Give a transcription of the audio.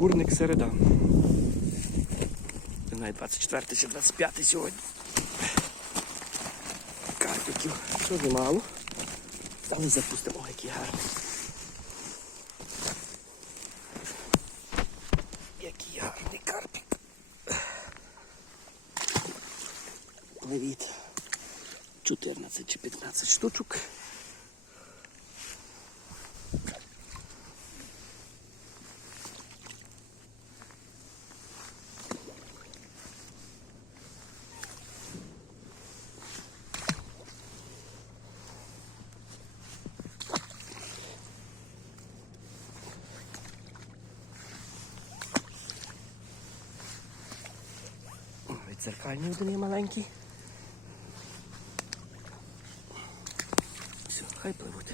Курник середа. Не знаю, 24 чи 25 сьогодні. Карпиків. Що немало. Але запустимо, який гарний. Який гарний карпик. Привіт. 14 чи 15 штучок. Дзеркальний один є маленький. Все, хай пливуть.